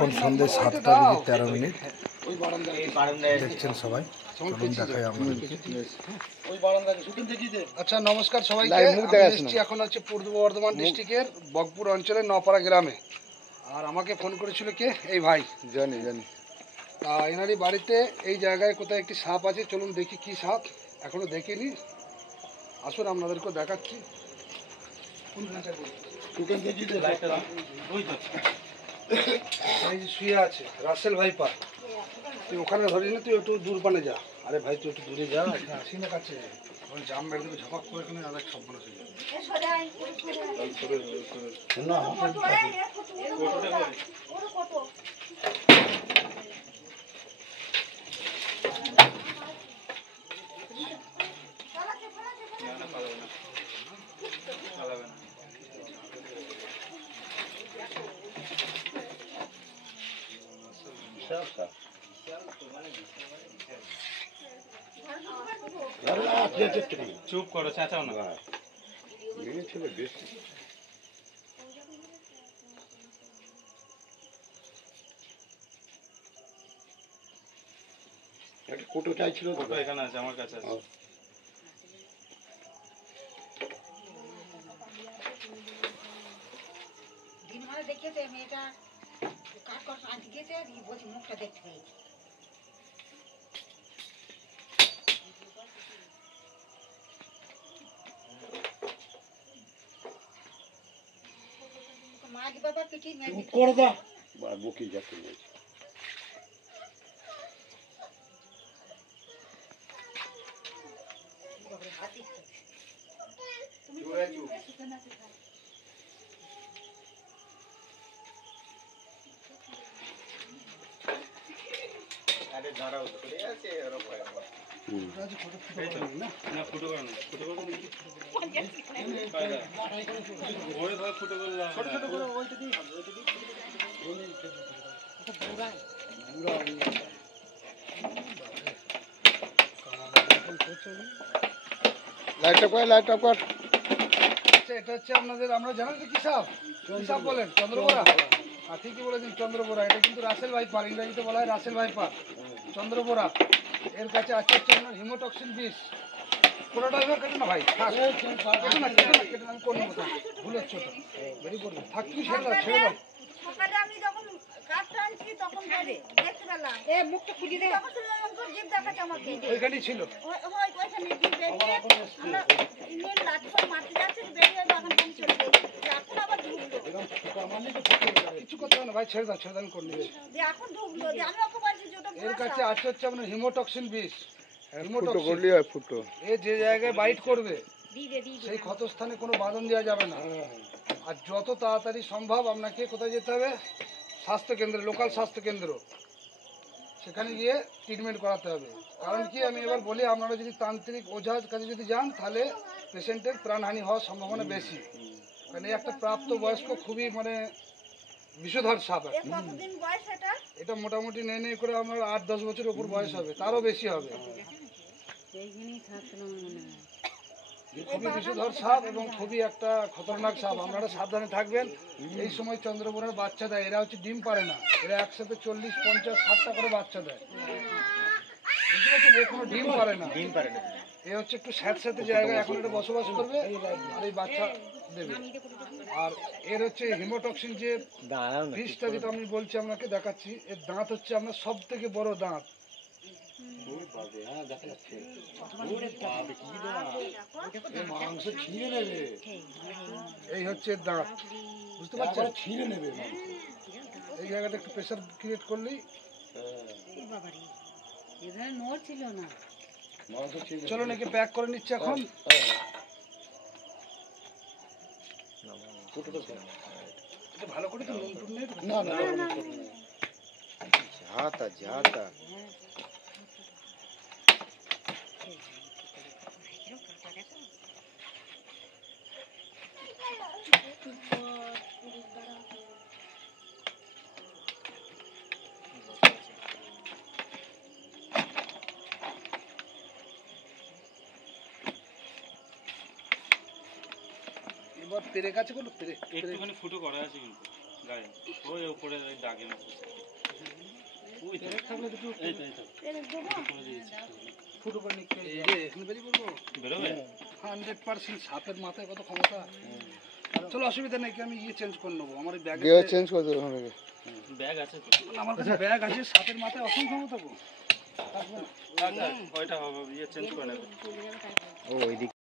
এখন সন্ধ্যে 7:13 দেখছেন সবাই, চলুন দেখাই আপনাদেরকে। আচ্ছা, নমস্কার সবাইকে। এসেছি এখন হচ্ছে পূর্ব বর্ধমান ডিস্ট্রিক্টের বকপুর অঞ্চলের নপাড়া গ্রামে। আর আমাকে ফোন করেছিল কে? এই ভাই। জানি এনারই বাড়িতে এই জায়গায় কোথায় একটি সাপ আছে, চলুন দেখি কি সাপ, এখনো দেখিনি। আসুন আপনাদেরকে দেখাচ্ছি। শুয়ে আছে রাসেল ভাইপার। তুই ওখানে ধরিস না, তুই একটু দূর পানে যা। আরে ভাই তুই একটু দূরে যা, এখানে আসি না কাছে। জাম মেরে দেবে ঝপাক করে, এখানে অনেক সব বলে চুপ করো, চেঁচাও না। কোটো চাইছিল, ফটো এখানে আছে, আমার কাছে আছে। দিনবেলা দেখিয়েছে মেয়েটা কাজ করতে আনতে গিয়েছে, বলছি মুখটা দেখতে পেয়েছি। মাঝ বাবা পিটি করে দা বুকি যাচ্ছে। লাইট অফ কর। আচ্ছা, এটা হচ্ছে আপনাদের, আমরা জানেন তো কি সাপ? কি সাপ বলেন? চন্দ্রবোরা। ঠিকই বলেছেন, চন্দ্রবোরা। এটা কিন্তু রাসেল ভাইপার, ইংরেজিতে বলা হয় রাসেল ভাইপার, চন্দ্রবোরা। এর কাছে আছে হচ্ছে আপনার হিমোটক্সিন বিষ। পুরোটা এবার কেটে না ভাই, থাক। কেটে না, আমি করে নেবো। ভুল হচ্ছে ওটা, বেরি করবো। থাক, তুমি ছেড়ে দাও। সকালে আমি যখন কাজটা আনছি তখন দেখতে পেলাম মুখটা খুলে দে, তখন জিভ দেখাচ্ছে আমাকে। ওইখানেই ছিল। ওইখানে জিভ বেরিয়ে আমরা ইন্ডিয়ান লাঠি করে মারতে যাচ্ছি, বেরিয়ে বাগান পানি চলে গেছে। এখন আবার ঢুকলো। কিছু করতে হবে না ভাই, ছেড়ে দাও, আমি করে নেবো। এখন ঢুকলো, আমি ওকে বলছি যে ওটা এর কাছে আছে হচ্ছে আপনার হিমোটক্সিন বিষ। ফুটো এ যে জায়গায় বাইট করবে দিবে সেই ক্ষতস্থানে কোনো বাঁধন দেওয়া যাবে না। আর যত তাড়াতাড়ি সম্ভব আপনাকে কোথায় যেতে হবে? স্বাস্থ্যকেন্দ্রে, লোকাল স্বাস্থ্যকেন্দ্র। সেখানে গিয়ে ট্রিটমেন্ট করাতে হবে। কারণ কি, আমি এবার বলি, আপনারা যদি তান্ত্রিক ওঝার কাছে যদি যান, তাহলে পেশেন্টের প্রাণহানি হওয়ার সম্ভাবনা বেশি। কারণ এই একটা প্রাপ্তবয়স্ক খুবই বিষধর সাপ। কতদিন বয়স এটা? এটা মোটামুটি নেই করে আমার 8-10 বছর উপর বয়স হবে, তারও বেশি হবে। খুবই বিষধর সাপ এবং খুবই একটা খতরনাক সাপ। আপনারা সাবধানে থাকবেন। এই সময় চন্দ্রবোরার বাচ্চা দেয়। এরা হচ্ছে ডিম পারে না, এরা একসাথে 40, 50, 60টা করে বাচ্চা দেয়। বুঝতে পারছেন? এ কোনো ডিম পারে না। এ হচ্ছে একটু স্যাঁতস্যাঁতে জায়গায় এখন এটা বসবাস করবে আর এই বাচ্চা দেবে। আর এর হচ্ছে হিমোটক্সিন যে বিষটা, যেটা আমি বলছি আপনাকে দেখাচ্ছি, এর দাঁত হচ্ছে আপনার সব থেকে বড় দাঁত। এই হচ্ছে দাঁত, বুঝতে পারছেন? ছিঁড়ে নেবে। এই জায়গাটা একটু প্রেসার ক্রিয়েট করলেই। চলো নাকি প্যাক করে নিচ্ছে এখন। ভালো করে তো নুন টুন নেই ঝাঁতা এবার পেরে কাছে কোনো পেরে একটুখানি ফুটো করা আছে কিন্তু গায়ে, ওই উপরে আগে পেরেক থাকলে দুটো পেরেক দেবো? ফুটো করে নিতে এই যে এখানে বেরিয়ে পড়বো বেরোবে 100% সাপের মাথায় কত ক্ষমতা। চলো অসুবিধা নেই, কি আমি চেঞ্জ করে নেবো। আমার এই ব্যাগে গিয়ে চেঞ্জ করে দেবো ওখানে থেকে। ব্যাগ আছে তো আমার কাছে ব্যাগ আছে, সাপের মাথায় অসংখ্য ক্ষমতা গো। আচ্ছা ওইটা হবে চেঞ্জ করে নেবে চলে যাবে তাই। ও ওইদিকে